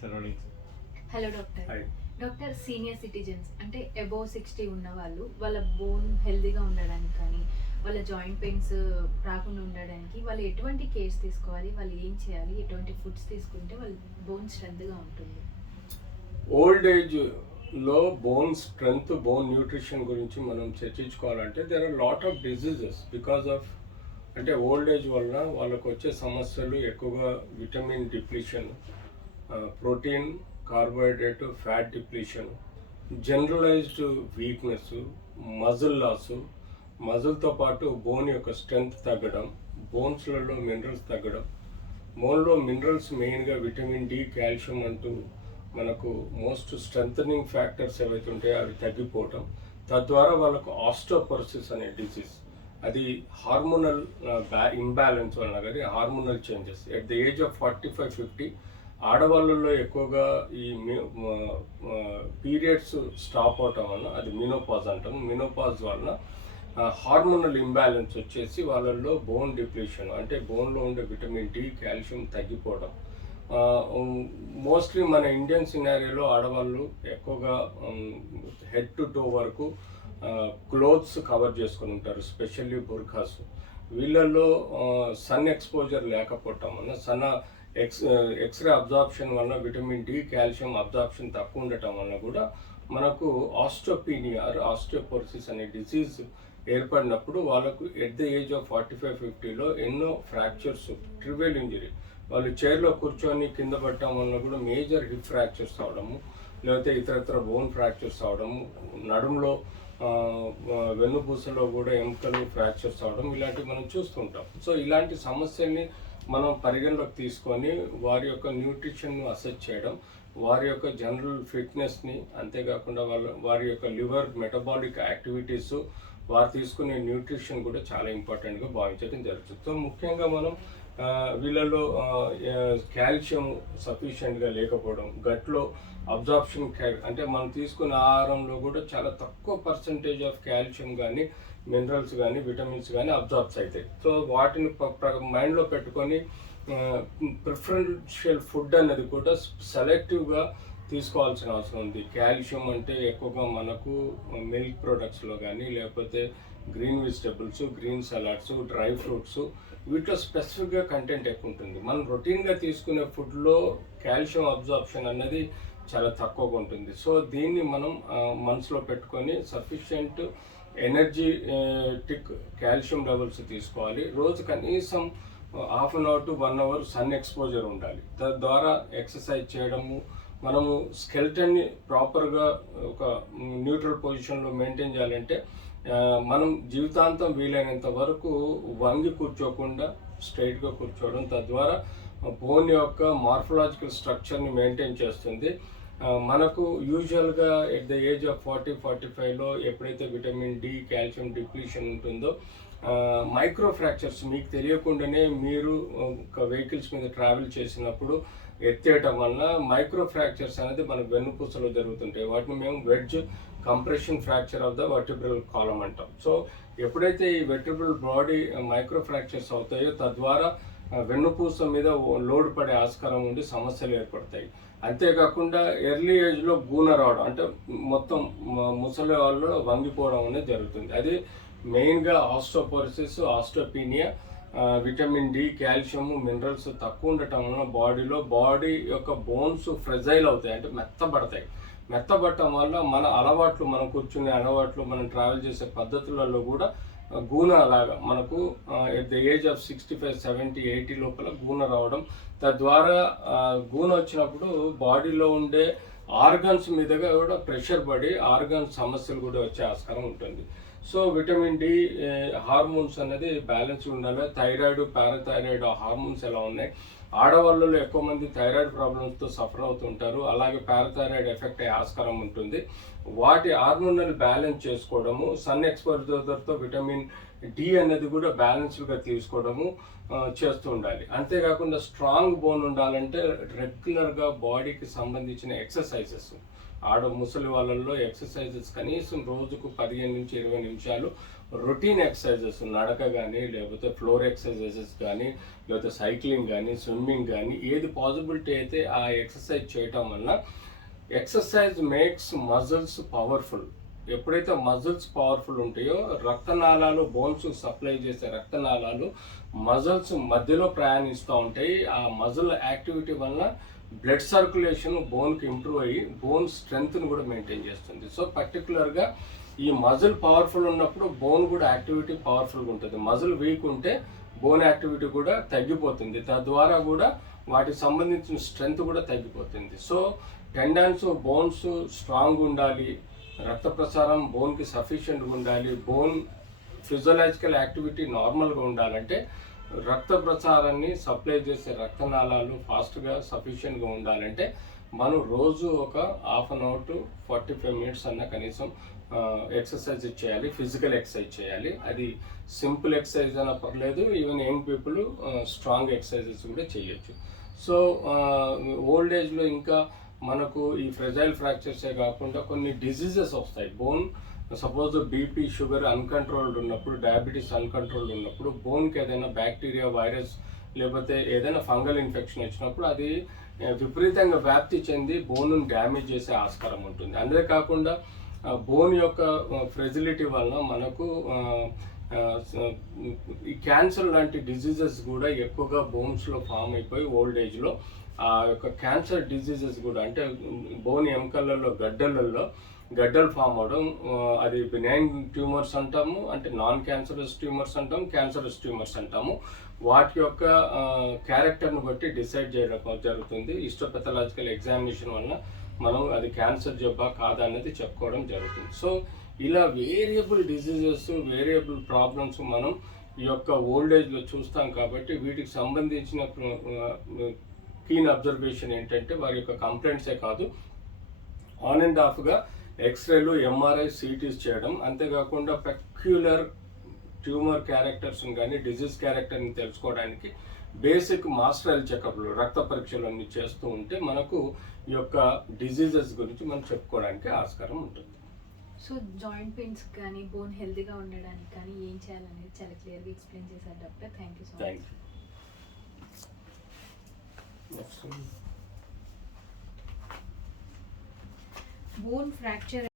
Surroundings hello doctor doctor senior citizens అంటే above sixty ఉన్న వాళ్ళు వాళ్ళ బోన్ హెల్తీగా ఉండడానికి కానీ వాళ్ళ జాయింట్ పెయిన్స్ రాకుండా ఉండడానికి వాళ్ళు ఎటువంటి కేర్స్ తీసుకోవాలి వాళ్ళు ఏం చేయాలి ఎటువంటి ఫుడ్స్ తీసుకుంటే వాళ్ళ బోన్ స్ట్రెంత్గా ఉంటుంది. ఓల్డ్ ఏజ్లో బోన్ స్ట్రెంగ్త్ బోన్ న్యూట్రిషన్ గురించి మనం చర్చించుకోవాలంటే there are lot of diseases because of అంటే ఓల్డ్ ఏజ్ వలన వాళ్ళకు వచ్చే సమస్యలు ఎక్కువగా vitamin depletion protein carbohydrate fat depletion generalised weakness muscle loss మజిల్తో పాటు బోన్ యొక్క స్ట్రెంగ్త్ తగ్గడం బోన్స్లలో మినరల్స్ తగ్గడం బోన్లో మినరల్స్ మెయిన్గా విటమిన్ డి కాల్షియం అంటూ మనకు మోస్ట్ స్ట్రెంథనింగ్ ఫ్యాక్టర్స్ ఏవైతే ఉంటాయో అవి తగ్గిపోవటం. తద్వారా వాళ్ళకు ఆస్టోపర్సిస్ అనే డిసీజ్ అది హార్మోనల్ ఇంబ్యాలెన్స్ వలన కానీ hormonal changes. At the age of forty five fifty ఆడవాళ్ళల్లో ఎక్కువగా ఈ పీరియడ్స్ స్టాప్ అవటం వలన అది మినోపాజ్ అంటాం. మినోపాజ్ వలన హార్మోనల్ ఇంబ్యాలెన్స్ వచ్చేసి వాళ్ళల్లో బోన్ డిప్లీషన్ అంటే బోన్లో ఉండే విటమిన్ డి కాల్షియం తగ్గిపోవడం మోస్ట్లీ మన ఇండియన్ సినారియోలో ఆడవాళ్ళు ఎక్కువగా హెడ్ టు టో వరకు క్లోత్స్ కవర్ చేసుకొని ఉంటారు స్పెషల్లీ బుర్ఖాస్. వీళ్ళల్లో సన్ ఎక్స్పోజర్ లేకపోవటం వల్ల సన్న ఎక్స్ ఎక్స్రే అబ్జార్ప్షన్ వలన విటమిన్ డి కాల్షియం అబ్జార్ప్షన్ తక్కువ ఉండటం వలన కూడా మనకు ఆస్టోపీనియా ఆస్టియోపోరిసిస్ అనే డిసీజ్ ఏర్పడినప్పుడు వాళ్ళకు at the age of forty five ఫిఫ్టీలో ఎన్నో ఫ్రాక్చర్స్ ట్రివెల్ ఇంజరీ వాళ్ళు చైర్లో కూర్చొని కింద పడటం వలన కూడా మేజర్ హిప్ ఫ్రాక్చర్స్ అవడము లేకపోతే ఇతరత్ర బోన్ ఫ్రాక్చర్స్ అవడము నడుములో వెన్నుపూసలో కూడా ఎముకలు ఫ్రాక్చర్స్ అవడం ఇలాంటివి మనం చూస్తుంటాం. సో ఇలాంటి సమస్యల్ని మనం పరిగణలోకి తీసుకొని వారి యొక్క న్యూట్రిషన్ను అసెస్ చేయడం వారి యొక్క జనరల్ ఫిట్నెస్ని అంతేకాకుండా వాళ్ళ వారి యొక్క లివర్ మెటబాలిక్ యాక్టివిటీస్ వారు తీసుకునే న్యూట్రిషన్ కూడా చాలా ఇంపార్టెంట్గా భావించడం జరుగుతుంది. సో ముఖ్యంగా మనం వీళ్ళలో కాల్షియం సఫిషియెంట్గా లేకపోవడం గట్లో అబ్జార్ప్షన్ అంటే మనం తీసుకున్న ఆహారంలో కూడా చాలా తక్కువ పర్సంటేజ్ ఆఫ్ కాల్షియం కానీ మినరల్స్ కానీ విటమిన్స్ కానీ అబ్జార్బ్స్ అవుతాయి సో వాటిని మైండ్లో పెట్టుకొని ప్రిఫరెన్షియల్ ఫుడ్ అనేది కూడా సెలెక్టివ్గా తీసుకోవాల్సిన అవసరం ఉంది. కాల్షియం అంటే ఎక్కువగా మనకు మిల్క్ ప్రొడక్ట్స్లో కానీ లేకపోతే green vegetables green salads dry fruits వీటిలో స్పెసిఫిక్గా కంటెంట్ ఎక్కువ ఉంటుంది. మనం రొటీన్గా తీసుకునే ఫుడ్లో కాల్షియం అబ్జార్ప్షన్ అనేది చాలా తక్కువగా ఉంటుంది. సో దీన్ని మనం మనసులో పెట్టుకొని సఫిషియంట్ ఎనర్జీటిక్ కాల్షియం లెవెల్స్ తీసుకోవాలి. రోజు కనీసం half an hour to one hour sun exposure ఉండాలి. తద్వారా ఎక్సర్సైజ్ చేయడము మనము స్కెల్టన్ని ప్రాపర్గా ఒక న్యూట్రల్ పొజిషన్లో మెయింటైన్ చేయాలంటే మనం జీవితాంతం వీలైనంత వరకు వంగి కూర్చోకుండా స్ట్రైట్గా కూర్చోవడం తద్వారా బోన్ యొక్క మార్ఫలాజికల్ స్ట్రక్చర్ని మెయింటైన్ చేస్తుంది. మనకు యూజువల్గా at the age of forty forty ఫైవ్లో ఎప్పుడైతే విటమిన్ డి కాల్షియం డిప్లీషన్ ఉంటుందో మైక్రో ఫ్రాక్చర్స్ మీకు తెలియకుండానే మీరు ఒక వెహికల్స్ మీద ట్రావెల్ చేసినప్పుడు ఎత్తేయటం వలన మైక్రో ఫ్రాక్చర్స్ అనేది మన వెన్నుపూసలో జరుగుతుంటాయి. వాటిని మేము wedge compression fracture of the vertebral column అంటాం. సో ఎప్పుడైతే ఈ వెర్టిబ్రల్ బాడీ మైక్రో ఫ్రాక్చర్స్ అవుతాయో తద్వారా వెన్నుపూస మీద ఓ- లోడ్ పడే ఆస్కారం ఉండి సమస్యలు ఏర్పడతాయి. అంతేకాకుండా ఎర్లీ ఏజ్లో గూన రావడం అంటే మొత్తం ముసలి వాళ్ళు వంగిపోవడం అనేది జరుగుతుంది. అది మెయిన్గా osteoporosis osteopenia vitamin D calcium minerals తక్కువ ఉండటం వలన బాడీలో బాడీ యొక్క బోన్స్ ఫ్రెజైల్ అవుతాయి అంటే మెత్తబడతాయి. మెత్తబడటం వల్ల మన అలవాట్లు మనం కూర్చునే అలవాట్లు మనం ట్రావెల్ చేసే పద్ధతులలో కూడా గూన లాగా మనకు at the age of sixty five seventy eighty లోపల గూన రావడం. తద్వారా గూన వచ్చినప్పుడు బాడీలో ఉండే ఆర్గన్స్ మీదుగా కూడా ప్రెషర్ పడి ఆర్గన్స్ సమస్యలు కూడా వచ్చే ఆస్కారం ఉంటుంది. సో విటమిన్ డి హార్మోన్స్ అనేది బ్యాలెన్స్ ఉండాలి. థైరాయిడ్ పారాథైరాయిడ్ హార్మోన్స్ ఎలా ఉన్నాయి? ఆడవాళ్ళలో ఎక్కువ మంది థైరాయిడ్ ప్రాబ్లమ్స్తో సఫర్ అవుతుంటారు. అలాగే పారాథైరాయిడ్ ఎఫెక్ట్ అయ్యే ఆస్కారం ఉంటుంది. వాటి హార్మోనల్ బ్యాలెన్స్ చేసుకోవడము సన్ ఎక్స్పోజర్తో విటమిన్ డి అనేది కూడా బ్యాలెన్స్డ్గా తీసుకోవడము చేస్తూ ఉండాలి. అంతేకాకుండా స్ట్రాంగ్ బోన్ ఉండాలంటే రెగ్యులర్గా బాడీకి సంబంధించిన ఎక్సర్సైజెస్ ఆడ ముసలి వాళ్ళల్లో ఎక్సర్సైజెస్ కనీసం రోజుకు పదిహేను నుంచి ఇరవై నిమిషాలు రొటీన్ ఎక్సర్సైజెస్ నడక కానీ లేకపోతే ఫ్లోర్ ఎక్సర్సైజెస్ కానీ లేకపోతే సైక్లింగ్ కానీ స్విమ్మింగ్ కానీ ఏది పాసిబిలిటీ అయితే ఆ ఎక్సర్సైజ్ చేయటం వల్ల ఎక్సర్సైజ్ మేక్స్ మజిల్స్ పవర్ఫుల్ ఎప్పుడైతే మజిల్స్ పవర్ఫుల్ ఉంటాయో రక్తనాళాలు బోన్స్ సప్లై చేసే రక్తనాళాలు మజిల్స్ మధ్యలో ప్రయాణిస్తూ ఉంటాయి. ఆ మజిల్ యాక్టివిటీ వల్ల బ్లడ్ సర్క్యులేషన్ బోన్కి ఇంప్రూవ్ అయ్యి బోన్ స్ట్రెంగ్త్ని కూడా మెయింటైన్ చేస్తుంది. సో పర్టికులర్గా ఈ మజిల్ పవర్ఫుల్ ఉన్నప్పుడు బోన్ కూడా యాక్టివిటీ పవర్ఫుల్గా ఉంటుంది. మజిల్ వీక్ ఉంటే బోన్ యాక్టివిటీ కూడా తగ్గిపోతుంది. తద్వారా కూడా వాటికి సంబంధించిన స్ట్రెంగ్త్ కూడా తగ్గిపోతుంది. సో టెండన్స్ బోన్స్ స్ట్రాంగ్ ఉండాలి. రక్త ప్రసారం బోన్కి సఫిషియెంట్గా ఉండాలి. బోన్ ఫిజియలాజికల్ యాక్టివిటీ నార్మల్గా ఉండాలంటే రక్త ప్రసారాన్ని సప్లై చేసే రక్తనాళాలు ఫాస్ట్గా సఫిషియెంట్గా ఉండాలంటే మనం రోజు ఒక half an hour to forty five minutes అన్న కనీసం ఎక్సర్సైజ్ చేయాలి ఫిజికల్ ఎక్సర్సైజ్ చేయాలి. అది సింపుల్ ఎక్సర్సైజ్ అయినా పర్లేదు even young people strong exercises కూడా చేయొచ్చు. సో ఓల్డ్ ఏజ్లో ఇంకా మనకు ఈ ఫ్రెజైల్ ఫ్రాక్చర్సే కాకుండా కొన్ని డిసీజెస్ వస్తాయి. Bone suppose BP sugar uncontrolled ఉన్నప్పుడు డయాబెటీస్ అన్కంట్రోల్డ్ ఉన్నప్పుడు బోన్కి ఏదైనా బ్యాక్టీరియా వైరస్ లేకపోతే ఏదైనా ఫంగల్ ఇన్ఫెక్షన్ వచ్చినప్పుడు అది విపరీతంగా వ్యాప్తి చెంది బోన్ను డ్యామేజ్ చేసే ఆస్కారం ఉంటుంది. అంతే కాకుండా బోన్ యొక్క ఫ్రెజిలిటీ వలన మనకు ఈ క్యాన్సర్ లాంటి డిజీజెస్ కూడా ఎక్కువగా బోన్స్లో ఫామ్ అయిపోయి ఓల్డ్ ఏజ్లో ఆ యొక్క క్యాన్సర్ డిజీజెస్ కూడా అంటే బోన్ ఎముకలలో గడ్డలలో గడ్డలు ఫామ్ అవడం అది బినైన్ ట్యూమర్స్ అంటాము అంటే నాన్ క్యాన్సరస్ ట్యూమర్స్ అంటాము క్యాన్సరస్ ట్యూమర్స్ అంటాము. వాటి యొక్క క్యారెక్టర్ను బట్టి డిసైడ్ చేయడం జరుగుతుంది. ఇస్టోపెథలాజికల్ ఎగ్జామినేషన్ వల్ల మనం అది క్యాన్సర్ జబ్బా కాదా అనేది చెప్పుకోవడం జరుగుతుంది. సో ఇలా వేరియబుల్ డిసీజెస్ వేరియబుల్ ప్రాబ్లమ్స్ మనం ఈ యొక్క ఓల్డ్ ఏజ్లో చూస్తాం కాబట్టి వీటికి సంబంధించిన కీన్ అబ్జర్వేషన్ ఏంటంటే వారి యొక్క కంప్లైంట్సే కాదు. ఆన్ అండ్ ఆఫ్గా ఎక్స్రేలు ఎంఆర్ఐ సిటీస్ చేయడం. అంతేకాకుండా పెక్యులర్ ట్యూమర్ క్యారెక్టర్స్ని కానీ డిజీజ్ క్యారెక్టర్ని తెలుసుకోవడానికి బేసిక్ మాస్టర్ హెల్త్ చెకప్లు రక్త పరీక్షలు అన్ని చేస్తూ ఉంటే మనకు ఈ యొక్క డిజీజెస్ గురించి మనం చెప్పుకోవడానికి ఆస్కారం ఉంటుంది. సో జాయింట్ పెయిన్స్ కానీ బోన్ హెల్తీగా ఉండడానికి కానీ ఏం చేయాలనేది చాలా క్లియర్గా ఎక్స్ప్లెయిన్ చేశారు doctor. Thank you so much. Thank you bone fracture